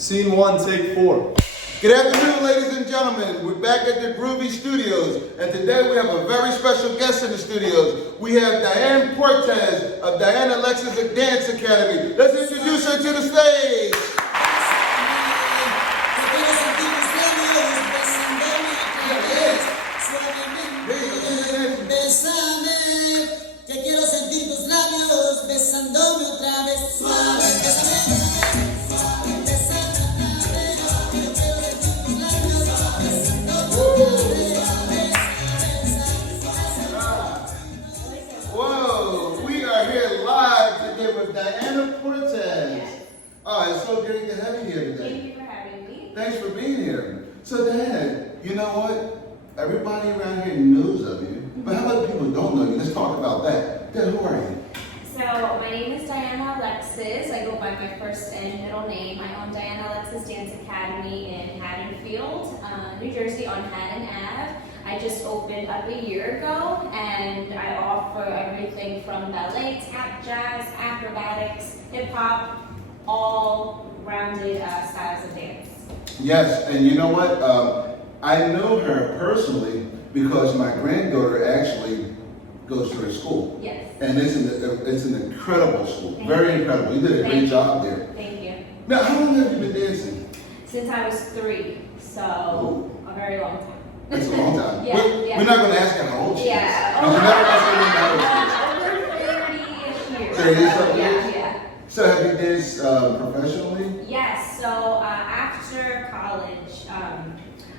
Scene one, take 4. Good afternoon, ladies and gentlemen. We're back at the Groovy Studios, and today we have a very special guest in the studios. We have Diana Cortez of Diana Alexis Dance Academy. Let's introduce her to the stage. Que quiero sentir tus labios besándome otra vez suave, bésame, suave, bésame otra vez, yo quiero sentir tus labios besándome otra vez. Whoa, we are here live today with Diana Cortez. Oh, it's so great to have you here today. Thank you for having me. Thanks for being here. So Diana, you know what? Everybody around here knows of you, but how about people who don't know you? Let's talk about that. Then who are you? So my name is Diana Alexis. I go by my first and middle name. I own Diana Alexis Dance Academy in Haddonfield, New Jersey on Haddon Ave. I just opened up a year ago, and I offer everything from ballet, tap, jazz, acrobatics, hip hop, all rounded styles of dance. Yes, and you know what? I know her personally because my granddaughter actually goes to her school. Yes. And it's an incredible school. Very incredible. You did a great Thank job there. Thank you. Now, how long have you been dancing? Since I was 3, so a very long time. That's a long time. Yeah, We're not going to ask her how old she is. Yeah. Because you're never going to say Over 30-ish years. 30-ish Yeah, yeah. So have you danced professionally? Yes, so after college,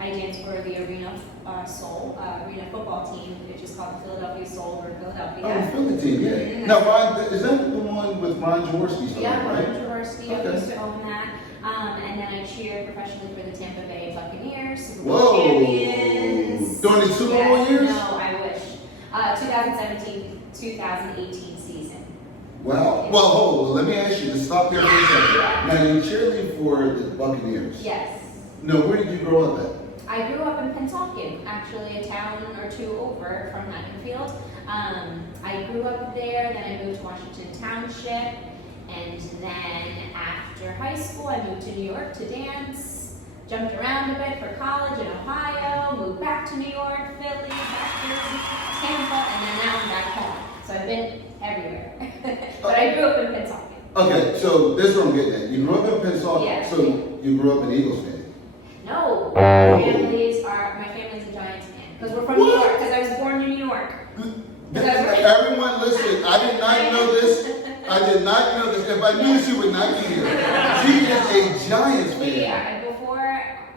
I danced for the Arena Arena football team, which is called Philadelphia Soul or Philadelphia. Oh, Philly team, yeah. Mhm. Now, Ron, is that the one with Ron Jaworski? Yeah, right? Ron Jaworski, I Okay. used to own that. And then I cheered professionally for the Tampa Bay Buccaneers, Super Whoa. Bowl champions. During the Super Bowl Yes, years? No, I wish. 2017-2018 season. Wow. Well, hold on. Let me ask you to stop there for a second. Now, you're cheerleading for the Buccaneers. Yes. No, where did you grow up at? I grew up in Pennsauken, actually a town or two over from Haddonfield. I grew up there, then I moved to Washington Township, and then after high school I moved to New York to dance, jumped around a bit for college in Ohio, moved back to New York, Philly, back Jersey, Tampa, and then now I'm back home. So I've been everywhere. But I grew up in Pennsauken. Okay, so this is what I'm getting at. You grew up in Pennsauken, Yeah. so you grew up an Eagles fan. No, my family's a Giants fan. Because we're from New York, because I was born in New York. Everyone, listen, I did not know this. I did not know this. If I knew, she would not be here. She is a Giants fan. We are.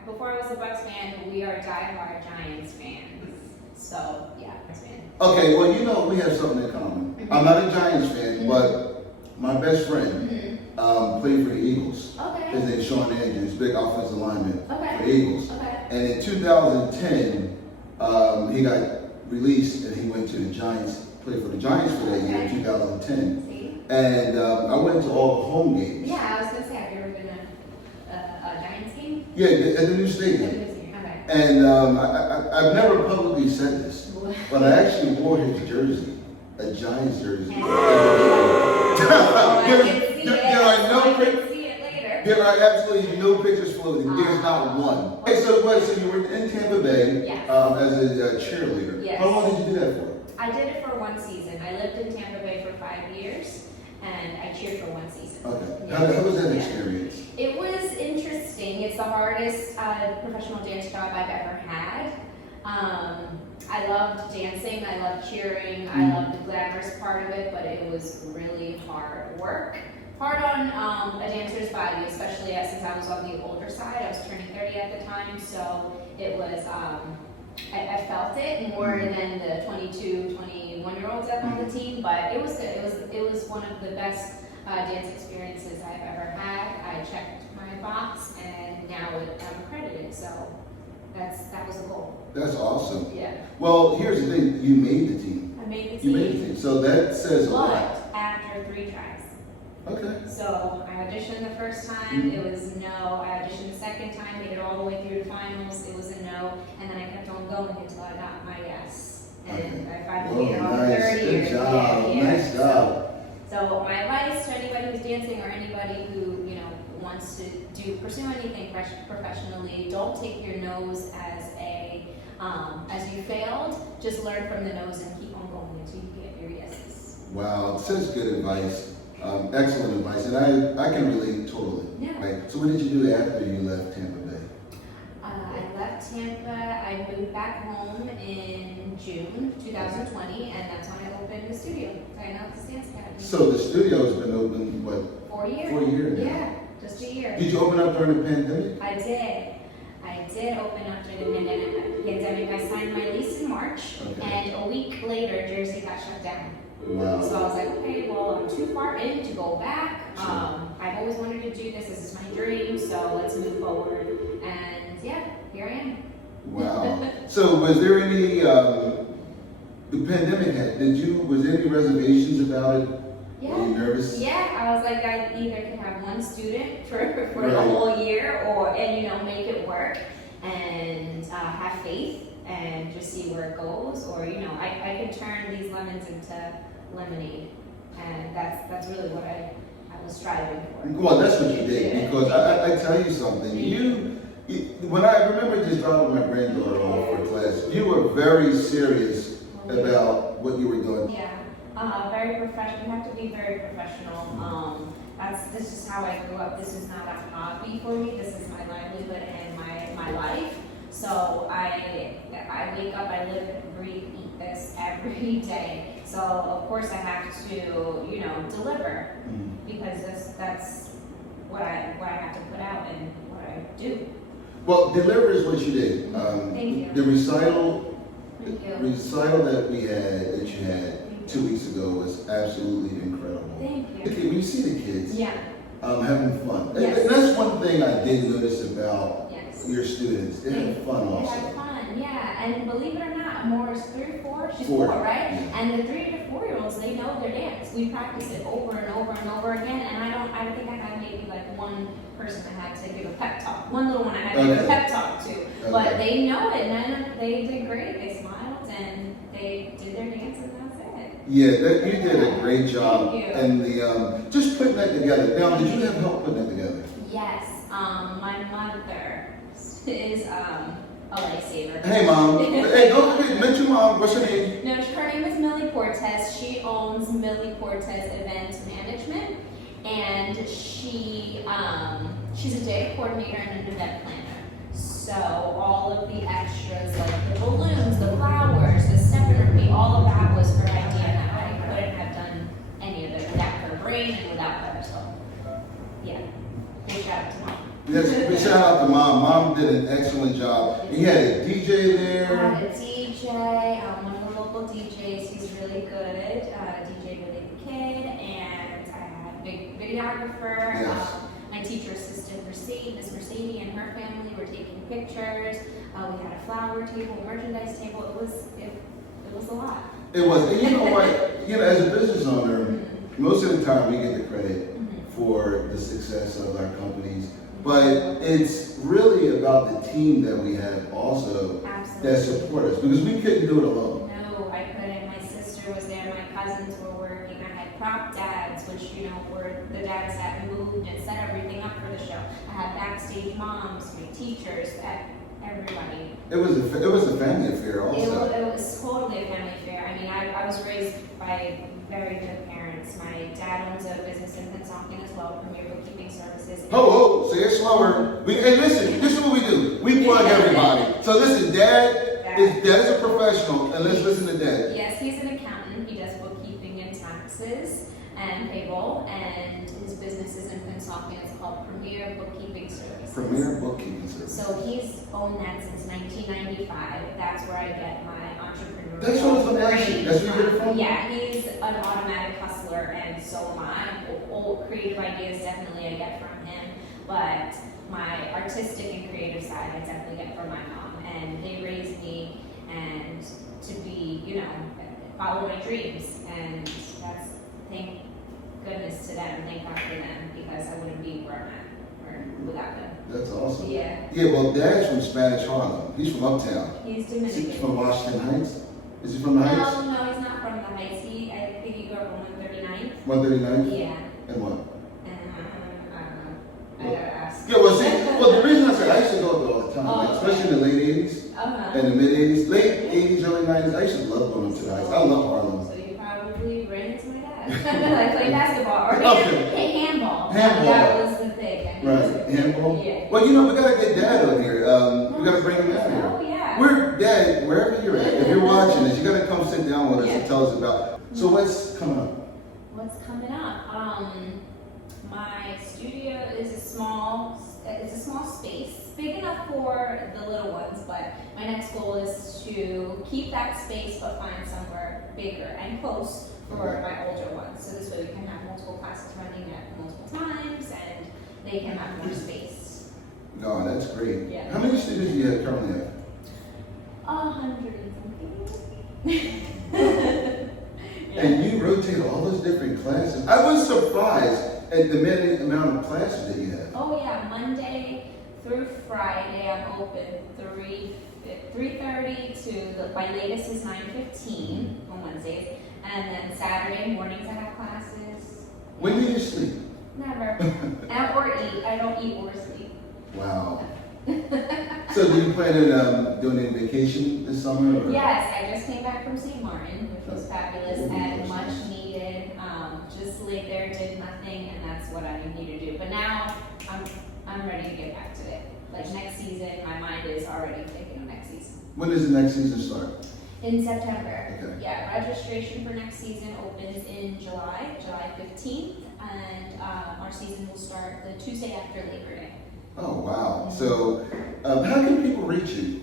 Before I was a Bucks fan, we are diehard Giants fans. So, yeah, Bucks fan. Okay, well, you know, we have something in common. I'm not a Giants fan, but my best friend played for the Eagles. Okay. His name is Sean Andrews, big offensive lineman Okay. for the Eagles. Okay. And in 2010, he got released and he went to the Giants, played for the Giants for that year in 2010. See? And I went to all the home games. Yeah, I was going to say, have you ever been a Giants game? Yeah, at the new stadium. Okay. And I've never publicly said this, but I actually wore his jersey, a Giants jersey. There are absolutely no pictures floating. There's not one. Okay, so you were in Tampa Bay Yes. as a cheerleader. Yes. How long did you do that for? I did it for 1 season. I lived in Tampa Bay for 5 years, and I cheered for 1 season. Okay. Yeah. How was that Yeah. experience? It was interesting. It's the hardest professional dance job I've ever had. I loved dancing, I loved cheering, I loved the glamorous part of it, but it was really hard work. Hard on a dancer's body, especially since I was on the older side. I was turning 30 at the time, so it was, I felt it more than the 22, 21-year-olds that were on the team, but it was good. It was one of the best dance experiences I've ever had. I checked my box, and now I'm accredited, so that was the goal. That's awesome. Yeah. Well, here's the thing. You made the team. I made the You team. made the team. So that says a lot. But after 3 tries. Okay. So I auditioned the first time, it was no. I auditioned the second time, made it all the way through the finals, it was a no. And then I kept on going until I got my yes. And I finally made it all nice. 30 years. Good job. Yeah, yeah. Nice job. So my advice to anybody who's dancing or anybody who, wants to pursue anything professionally, don't take your no's as you failed. Just learn from the no's and keep on going until you get your yeses. Wow, such good advice. Excellent advice, and I can relate totally. Yeah. Right. So what did you do after you left Tampa Bay? I left Tampa. I moved back home in June 2020, and that's when I opened the studio, Diana Alexis Dance Academy. So the studio's been open, what? 4 years. 4 years now. Yeah, just a year. Did you open up during the pandemic? I did open up during the pandemic. I signed my lease in March, Okay. and a week later, Jersey got shut down. Wow. So I was like, okay, well, I'm too far in to go back. Sure. I've always wanted to do this. This is my dream, so let's move forward. And yeah, here I am. Wow. So was there any, the pandemic hit, was there any reservations about it? Yeah. Were you nervous? Yeah, I was like, I either can have one student for the Right. whole year, and make it work, and have faith, and just see where it goes, or I could turn these lemons into lemonade, and that's really what I was striving for. Well, that's what you did, Yeah. because I tell you something, when I remember just dropping my granddaughter off for class, you were very serious about what you were doing. Yeah, very professional. You have to be very professional. This is how I grew up. This is not a hobby for me. This is my livelihood and my life. So I wake up, I live, breathe, eat this every day. So of course I have to, deliver, because that's what I have to put out and what I do. Well, deliver is what you did. Thank you. The recital Thank you. that you had 2 weeks ago was absolutely incredible. Thank you. Okay, when you see the kids Yeah. having fun, Yes. and that's one thing I did notice about Yes. your students. They have fun They also. have fun, yeah. And believe it or not, Moore's 3 or 4, she's Four, 4, right? yeah. And the 3 to 4-year-olds, they know their dance. We practice it over and over and over again. And I think I had maybe like one person I had to give a pep talk. One little one I had to give a pep talk to. But Okay. they know it, and they did great. They smiled and they did their dance, and that's it. Yeah, you did a great job. Thank you. And just putting that together. Now, did you have help putting that together? Yes, my mother is a lifesaver. Hey, Mom. Hey, don't forget, mention your mom. What's her name? No, her name is Millie Cortez. She owns Millie Cortez Event Management, and she's a day coordinator and an event planner. So all of the extras, like the balloons, the flowers, the step and repeat, all of that was her idea, and I couldn't have done any of it without her brain and without her. So yeah, big shout out to Mom. Yes, big shout out to Mom. Mom did an excellent job. You had a DJ there. I had a DJ, one of the local DJs. He's really good. DJ Billy the Kid, and I had a big videographer. Yes. My teacher assistant Miss Mercedes and her family were taking pictures. We had a flower table, merchandise table. It was a lot. It was. And you know what? As a business owner, most of the time we get the credit for the success of our companies. But it's really about the team that we have also Absolutely. that support us, because we couldn't do it alone. No, I couldn't. My sister was there. My cousins were working. I had prop dads, which were the dads that moved and set everything up for the show. I had backstage moms, my teachers, everybody. It was a family affair also. It was totally a family affair. I mean, I was raised by very good parents. My dad owns a business in Pennsauken as well, Premier Bookkeeping Services. Oh, say it slower. Hey, listen, this is what we do. We plug everybody. So listen, Dad is a professional, and let's listen to Dad. Yes, he's an accountant. He does bookkeeping and taxes and payroll, and his business is in Pennsauken. It's called Premier Bookkeeping Services. Premier Bookkeeping Service. So he's owned that since 1995. That's where I get my entrepreneurial That's what it's like. brain That's where you get it from? Yeah, he's an automatic hustler, and so am I. Old creative ideas definitely I get from him, but my artistic and creative side I definitely get from my mom. And they raised me and to be, follow my dreams, and that's, thank goodness to them, thank God for them, because I wouldn't be where I'm at without them. That's awesome. Yeah. Yeah, well, Dad's from Spanish Harlem. He's from Uptown. He's Is he Dominican. from Washington Heights? Is he from the Heights? No, he's not from the Heights. I think he grew up on 139th. 139th? Yeah. And what? I don't know. Well, the reason I said I used to go there all the time, like, especially in the late 80s and the mid 80s, late 80s, early 90s. I used to love going to the ice. I love Harlem. So you probably ran into my dad. Like play basketball or handball. Handball. That was the thing. I mean, Right, handball. Yeah. Well, we gotta get Dad on here. We gotta bring him out here. Oh yeah. We're Dad, wherever you're at, if you're watching this, you gotta come sit down with us and tell us about. So what's coming up? What's coming up? My studio is a small space, big enough for the little ones, but my next goal is to keep that space but find somewhere bigger and close for my older ones. So this way we can have multiple classes running at multiple times and they can have more space. No, that's great. Yeah. How many students do you currently have? 100 and something. And you rotate all those different classes. I was surprised at the many amount of classes that you have. Oh yeah, Monday through Friday I'm open 3:30 to my latest is 9:15 on Wednesdays, and then Saturday mornings I have classes. When do you sleep? Never. Or eat. I don't eat or sleep. Wow. So do you plan on doing any vacation this summer? Or? Yes, I just came back from St. Martin, which was fabulous and much needed. Just laid there, did nothing, and that's what I need to do. But now I'm ready to get back to it. Like next season, my mind is already thinking of next season. When does the next season start? In September. Okay. Yeah, registration for next season opens in July 15th, and our season will start the Tuesday after Labor Day. Oh, wow. So how can people reach you?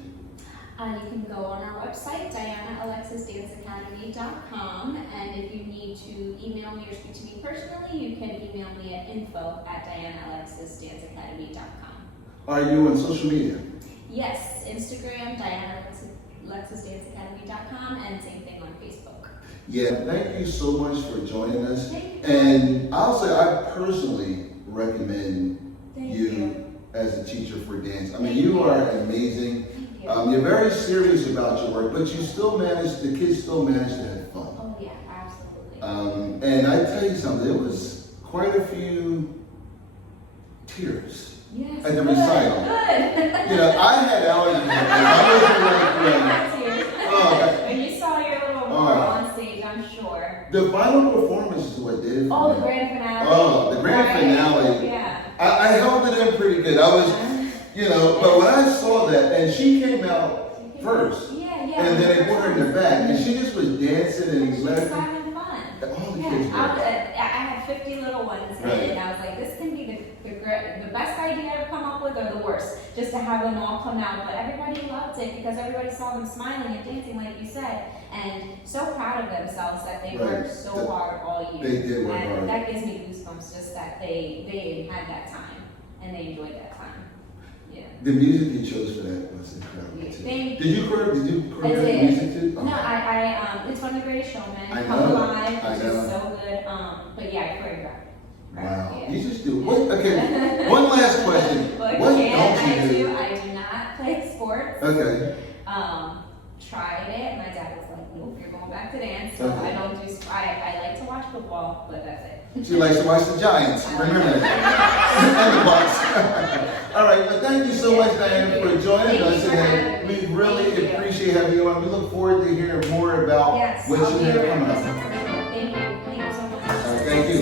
You can go on our website, DianaAlexisDanceAcademy.com, and if you need to email me or speak to me personally, you can email me at info@DianaAlexisDanceAcademy.com. Are you on social media? Yes, Instagram, DianaAlexisDanceAcademy.com, and same thing on Facebook. Yeah, thank you so much for joining us. Thank you. And I'll say I personally recommend Thank you as a teacher for dance. I mean, Thank you you. are amazing. You're very serious about your work, but you still the kids still manage to have fun. Oh yeah, absolutely. And I tell you something, there was quite a few tears Yes, at the good, recital. Good. I had allergies. When you saw your little girl on stage, I'm sure. The final performance is what did it for Oh, me. the grand finale. Oh, the grand finale. Yeah. I held it in pretty good. I was, but when I saw that, and she came out first, Yeah. and then they put her in the back, and she just was dancing and She was laughing. having fun. All the Yeah, kids I had 50 little ones, Right. and I was like, this can be the best idea I've come up with, or the worst, just to have them all come out. But everybody loved it because everybody saw them smiling and dancing, like you said, and so proud of themselves that they worked so hard all year. They did work and hard. that gives me goosebumps, just that they had that time and they enjoyed that time. Yeah. The music you chose for that was incredible too. Thank Did you choreograph I the did. music too? Oh. No, it's one of the greatest showmen. I Come know, Alive, I which know. is so good. But yeah, I choreographed. Wow, Yeah. you just do what? Okay, one last question. What What can don't I you do? I do not play sports. Okay, Tried it. My dad was like, nope, you're going back to dance. So Okay. I don't do, I like to watch football, but that's it. she likes to watch the Giants. Remember that. And the Bucks. All right, well, thank you so much, Diane, for joining Thank us. you for And having we me. really Thank you. appreciate having you on. We look forward to hearing more about Yes, what I'll you be have around. coming up. Thank you. Thank you so much. All right, thank you.